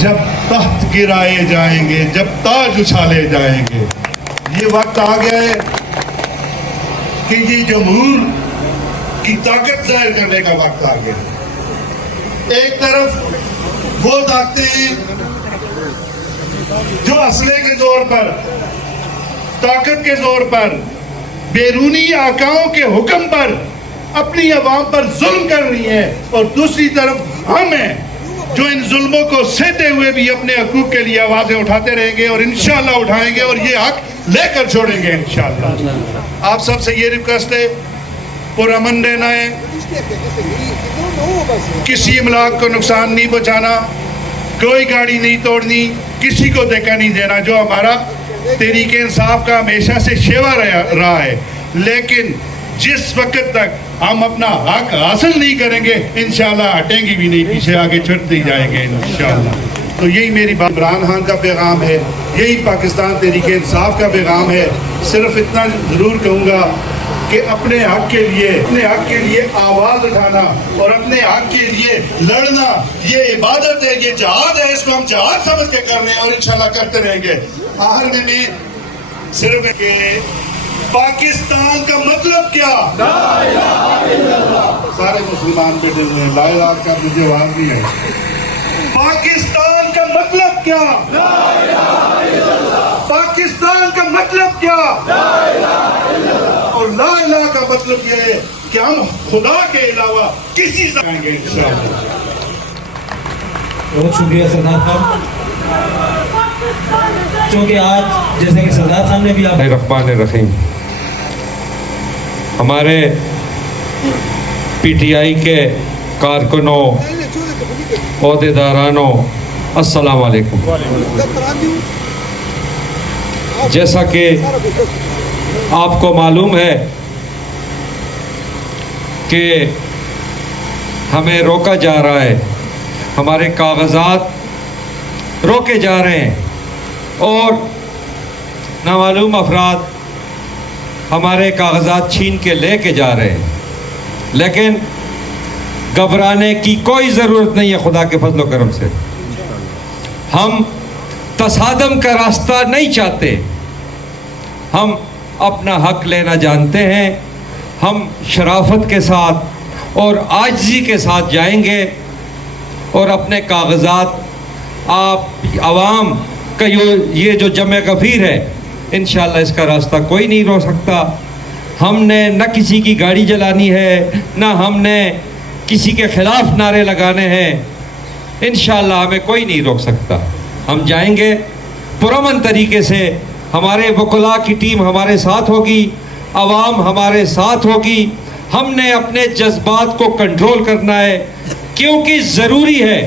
جب تخت گرائے جائیں گے، جب تاج اچھالے جائیں گے. یہ وقت آ گیا ہے کہ یہ جمہور کی طاقت ظاہر کرنے کا وقت آ گیا. ایک طرف وہ طاقتیں ہیں جو اسلحے کے زور پر، طاقت کے زور پر، بیرونی آقاؤں کے حکم پر اپنی عوام پر ظلم کر رہی ہیں، اور دوسری طرف ہم ہیں جو ان ظلموں کو سہتے ہوئے بھی اپنے حقوق کے لیے آوازیں اٹھاتے رہیں گے، اور انشاءاللہ اٹھائیں گے، اور یہ حق لے کر چھوڑیں گے انشاءاللہ. آپ سب سے یہ ریکویسٹ ہے، پرامن رہنا ہے، کسی املاک کو نقصان نہیں پہنچانا، کوئی گاڑی نہیں توڑنی، کسی کو دھکا نہیں دینا، جو ہمارا تحریک انصاف کا ہمیشہ سے شیوا رہا ہے. لیکن جس وقت تک ہم اپنا حق حاصل نہیں کریں گے انشاءاللہ ہٹیں گے بھی نہیں، پیچھے آگے چھٹتے ہی جائیں گے انشاءاللہ. تو یہی میری بات عمران خان کا پیغام ہے، یہی پاکستان تحریک انصاف کا پیغام ہے. صرف اتنا ضرور کہوں گا کہ اپنے حق کے لیے آواز اٹھانا اور اپنے حق کے لیے لڑنا یہ عبادت ہے، یہ جہاد ہے. اس کو ہم جہاد سمجھ کے کر رہے ہیں اور انشاءاللہ کرتے رہیں گے. آخر میں صرف کہ پاکستان کا مطلب کیا؟ لا الہ الا اللہ. سارے مسلمان بیٹھے ہوئے ہیں، لا الہ کا مجھے آواز نہیں ہے. پاکستان کا مطلب کیا؟ لا الہ الا اللہ. پاکستان کا مطلب کیا؟ لا الہ الا اللہ. اور لا الہ کا مطلب یہ ہے کہ ہم خدا کے علاوہ کسی سے آئیں گے انشاءاللہ. بہت شکریہ سردار صاحب. چونکہ آج جیسے کہ سردار صاحب نے بھی الرحمن الرحیم، ہمارے پی ٹی آئی کے کارکنوں، عہدیدارانوں، السلام علیکم. جیسا کہ آپ کو معلوم ہے کہ ہمیں روکا جا رہا ہے، ہمارے کاغذات روکے جا رہے ہیں، اور نامعلوم افراد ہمارے کاغذات چھین کے لے کے جا رہے ہیں. لیکن گھبرانے کی کوئی ضرورت نہیں ہے. خدا کے فضل و کرم سے ہم تصادم کا راستہ نہیں چاہتے. ہم اپنا حق لینا جانتے ہیں. ہم شرافت کے ساتھ اور عاجزی کے ساتھ جائیں گے، اور اپنے کاغذات آپ عوام کا یہ جو جمع غفیر ہے، انشاءاللہ اس کا راستہ کوئی نہیں روک سکتا. ہم نے نہ کسی کی گاڑی جلانی ہے، نہ ہم نے کسی کے خلاف نعرے لگانے ہیں. انشاءاللہ ہمیں کوئی نہیں روک سکتا. ہم جائیں گے پرامن طریقے سے. ہمارے وکلاء کی ٹیم ہمارے ساتھ ہوگی، عوام ہمارے ساتھ ہوگی. ہم نے اپنے جذبات کو کنٹرول کرنا ہے، کیونکہ ضروری ہے.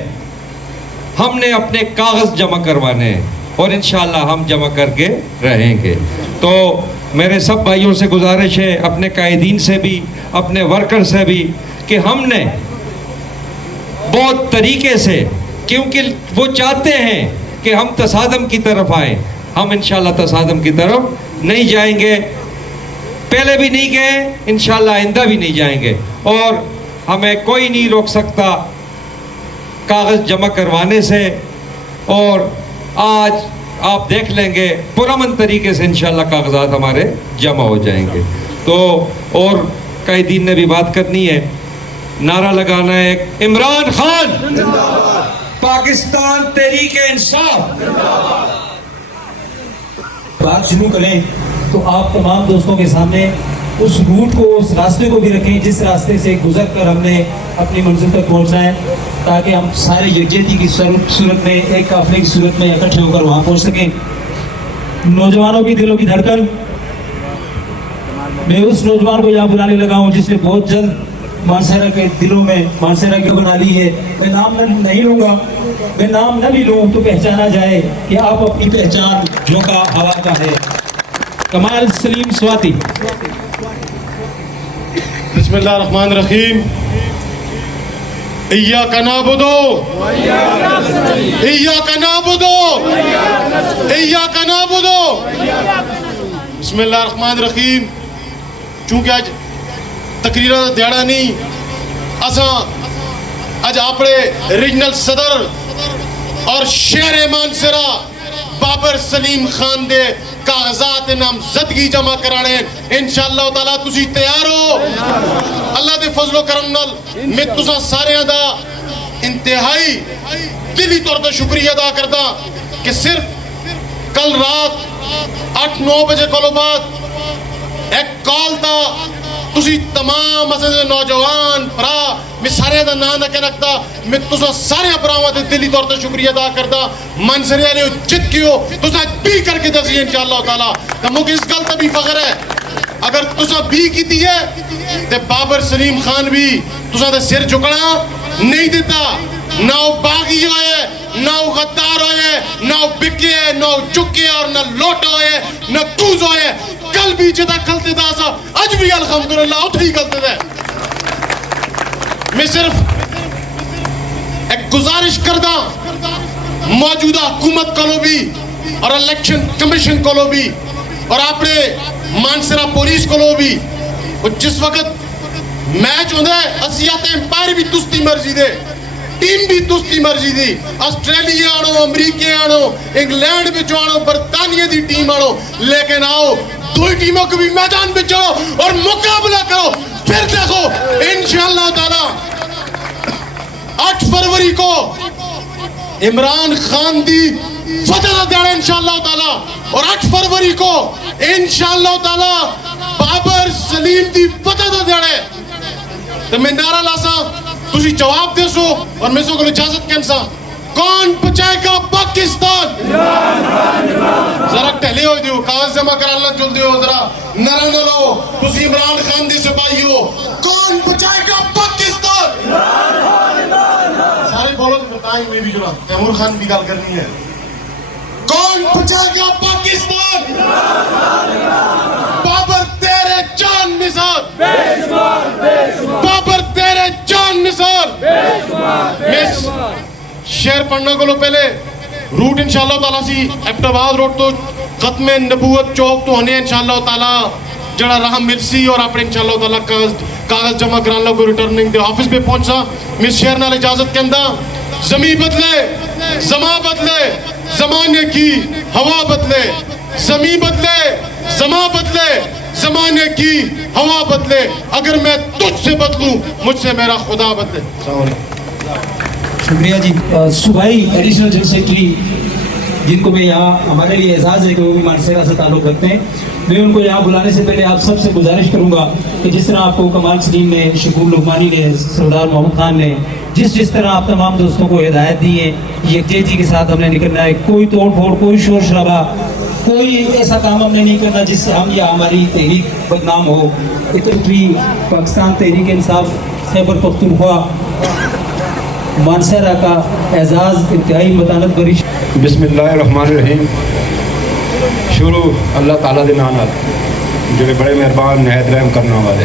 ہم نے اپنے کاغذ جمع کروانے ہیں، اور انشاءاللہ ہم جمع کر کے رہیں گے. تو میرے سب بھائیوں سے گزارش ہے، اپنے قائدین سے بھی، اپنے ورکر سے بھی، کہ ہم نے بہت طریقے سے، کیونکہ وہ چاہتے ہیں کہ ہم تصادم کی طرف آئیں. ہم انشاءاللہ تصادم کی طرف نہیں جائیں گے. پہلے بھی نہیں گئے، انشاءاللہ آئندہ بھی نہیں جائیں گے. اور ہمیں کوئی نہیں روک سکتا کاغذ جمع کروانے سے. اور آج آپ دیکھ لیں گے پرامن طریقے سے انشاءاللہ کاغذات ہمارے جمع ہو جائیں گے. تو اور قائدین نے بھی بات کرنی ہے، نعرہ لگانا ہے، عمران خان پاکستان تحریک انصاف. بات شروع کریں تو آپ تمام دوستوں کے سامنے اس روٹ کو، اس راستے کو بھی رکھیں جس راستے سے گزر کر ہم نے اپنی منزل تک پہنچنا ہے، تاکہ ہم سارے یکجہتی کی صورت میں، ایک قافلے کی صورت میں اکٹھے ہو کر وہاں پہنچ سکیں. نوجوانوں کی دلوں کی دھڑکن، میں اس نوجوان کو یہاں بلانے لگا ہوں جس نے بہت جلد مانسہرہ کے دلوں میں مانسہرہ کی بنا لی ہے. میں نام نہیں لوں گا، میں نام نہ بھی لوں تو پہچانا جائے کہ آپ اپنی پہچان جو کا ہوا کا ہے. کمال سلیم سواتی. بسم اللہ الرحمن الرحیم. ایاک نعبد و ایاک نعبد و ایاک نعبد. بسم اللہ الرحمن الرحیم. چونکہ آج تقریر کا دیہڑا نہیں، اساں اج اپنے ریجنل صدر اور شہر مانسرا بابر سلیم خان دے کاغذات نامزدگی جمع کرانے انشاءاللہ تعالیٰ تسی تیار ہو؟ اللہ دے فضل و کرم نال میں تسا سارے دا انتہائی دلی طور پر شکریہ ادا کردا کہ صرف کل رات 8-9 بجے کولو بعد ایک کال تا تسی تمام مسئلے نوجوان پرا میں سارے دا نام نہ رکھتا میں تسا سارے پراواں دے دلی طور تے شکریہ ادا کردا منصریہ نے جت کیو تسا بھی کر کے دسی انشاءاللہ تعالی تے مجھے اس گل تے بھی فخر ہے اگر تسا بھی کیتی ہے تے بابر سلیم خان بھی تسا دے سر جھکنا نہیں دیتا نہ وہ باغی ہوئے نہ وہ غدار ہوئے نہ وہ بکے نہ وہ چکے اور نہ لوٹ ہوئے نہ کوز ہوئے کل بھی جدا کلتے دا سا اج بھی الحمدللہ اتھے ہی کلتے دے میں صرف ایک گزارش کردہ موجودہ حکومت کولو بھی اور الیکشن کمیشن کولو بھی اور اپنے مانسرا پولیس کولو بھی جس وقت میچ ہوندے اسیات امپائر بھی تستی مرضی دے ٹیم بھی تستی مرضی دی آسٹریلیا آنو امریکہ آنو انگلینڈ بھی جو آنو برطانیہ دی ٹیم آنو لیکن آؤ دوئی ٹیموں کو بھی میدان پہ جاؤ اور مقابلہ کرو پھر دیکھو انشاءاللہ تعالی 8 فروری کو عمران خان دی فتح دیڑے انشاءاللہ تعالی اور 8 فروری کو انشاءاللہ تعالی بابر سلیم دی فتح دیڑے تو میں نعرہ لاسا تسی جواب دے سو اور میں سو کو اجازت کینسا کون بچائے گا پاکستان ذرا ٹہلے ہوئے دیو کاغذ جمع کر اللہ جل دیو ذرا نرہ نہ لو تسی عمران خان دی سپاہی ہو کون بچائے گا پاکستان سارے بولو تو بتائیں میں بھی جو تیمور خان بھی گال کرنی ہے کون بچائے گا پاکستان بابر تیرے جان نثار بابر تیرے جان نثار میں شہر پڑھنا کو لو پہلے روٹ انشاءاللہ تعالیٰ سی ایبٹاباد روڈ تو ختم نبوت چوک تو ہنے انشاءاللہ تعالیٰ جڑا راہ مل سی اور اپنے انشاءاللہ تعالیٰ کاغذ جمع کران لگو ریٹرننگ دے آفس پہ پہنچا میں شہر نال اجازت کہندہ زمین بدلے زمان بدلے زمانے کی ہوا بدلے زمین بدلے زمان بدلے زمانے کی ہوا بدلے اگر میں تجھ سے بدلوں مجھ سے میرا خدا بدلے السلام علیکم شکریہ جی صوبائی ایڈیشنل جنرل سیکرٹری جن کو میں یہاں ہمارے لیے اعزاز ہے کہ وہ بھی مانسرا سے تعلق رکھتے ہیں میں ان کو یہاں بلانے سے پہلے آپ سب سے گزارش کروں گا کہ جس طرح آپ کو کمال سلیم نے شکور لقمانی نے سردار محمد خان نے جس طرح آپ تمام دوستوں کو ہدایت دی ہے یکجہتی کے ساتھ ہم نے نکلنا ہے کوئی توڑ پھوڑ کوئی شور شرابہ کوئی ایسا کام ہم نے نہیں کرنا جس سے ہم یا ہماری تحریک بدنام ہو اتنی پاکستان تحریک انصاف خیبر پختونخوا مانسرا کا اعزاز انتہائی متانت بری بسم اللہ الرحمن الرحیم شروع اللہ تعالیٰ دے نام نال جو بڑے مہربان نہایت رحم کرنا والے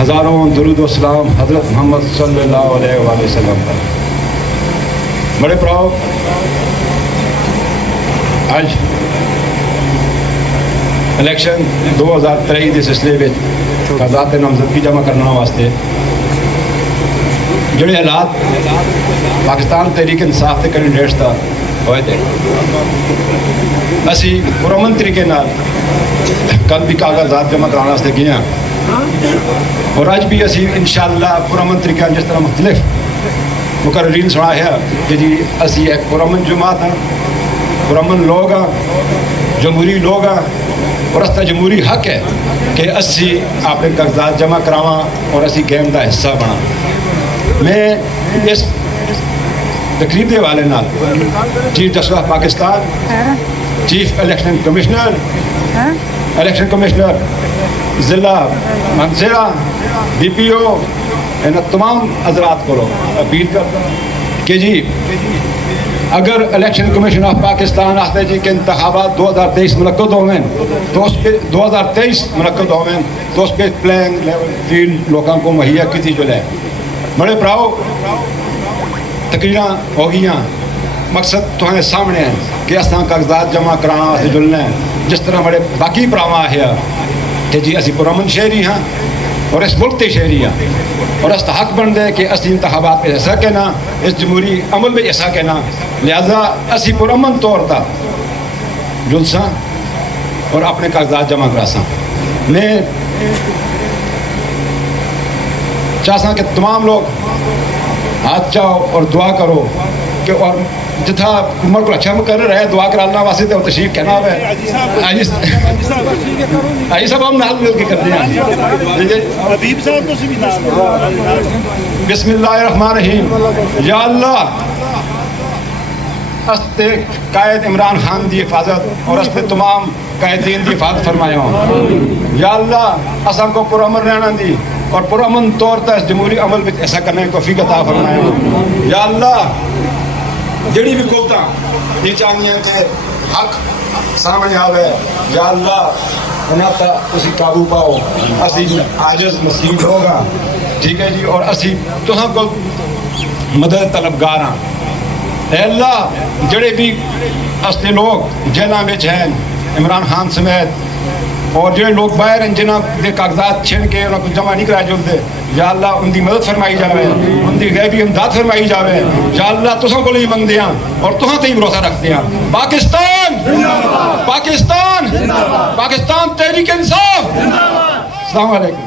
ہزاروں درود و سلام حضرت محمد صلی اللہ علیہ وآلہ وسلم پر بڑے پراؤ آج الیکشن 2023 دے سلسلے میں کاغذات نامزدگی جمع کرنا واسطے جڑے حالات پاکستان تحریک انصاف کے کینڈیڈیٹس تا ہوئے تھے اسی پرامن طریقے نال کل بھی کاغذات جمع کرانے واسطے گئے ہیں اور آج بھی اسی انشاءاللہ پرامن طریقے جس طرح مختلف مقررین سنا ہے کہ جی اسی ایک پرامن جماعت ہیں پرامن لوگ ہیں جمہوری لوگ ہیں اور اس جمہوری حق ہے کہ اسی اپنے کاغذات جمع کراواں اور اسی گیم دا حصہ بنا میں اس تقریب دے والے نال chief justice of Pakistan chief election commissioner ضلع مانسرا ڈی پی او ان تمام حضرات کو اپیل کرتا کہ جی اگر الیکشن کمیشن آف پاکستان آخر جی کہ انتخابات 2023 منعقد ہوئے تو اس پہ 2023 منعقد ہوئے تو اس پہ پلان لیول فیلڈ لوگوں کو مہیا کی تھی جو لے بڑے پراؤ تقریریں ہو گئی مقصد تو ہمیں سامنے ہے کہ اساں کاغذات جمع کرانا سے جلنا ہے جس طرح بڑے باقی پراواں ہے کہ جی اسی پرامن شہری ہاں اور اس ملک کے شہری ہیں اور اس حق بنتے کہ اسی انتخابات میں ایسا کہنا اس جمہوری عمل میں ایسا کہنا لہذا اسی پرامن طور پر جلساں اور اپنے کاغذات جمع کراساں میں چاہتا کہ تمام لوگ ہاتھ چاہو اور دعا کرو کہ اور جتھا عمر کو اچھا کر رہے دعا کرانا واسطے تو تشریف کہنا ہے آئی سب ہم نال مل کے کرتے ہیں حبیب صاحب تو بھی بسم اللہ الرحمن الرحیم یا اللہ است قائد عمران خان دی حفاظت اور است تمام قائدین دی حفاظت فرمایا یا اللہ اساں کو پرامن رہنا دی اور پرامن طور پر جمہوری عمل میں ایسا کرنے کو توفیق عطا فرمایا یا اللہ جڑی بھی قوتاں یہ چاہیے کہ حق سامنے آوے یا اللہ انہاں تا اسی قابو پاؤ اسی عاجز مسکین ہوگا ٹھیک ہے جی اور اسی تہاں کو مدد طلبگار ہاں اے اللہ جڑے بھی استے لوگ جیلاں وچ ہیں عمران خان سمیت اور جو لوگ باہر ہیں جنہاں دے کاغذات چھن کے انہاں کو جمع نہیں کرائے جلدے یا اللہ ان دی مدد فرمائی جاوے ان دی غیبی امداد فرمائی جاوے یا اللہ تساں کو لئی منگدے ہیں اور تہاں تے بھروسہ رکھتے ہیں پاکستان پاکستان پاکستان تحریک انصاف السلام علیکم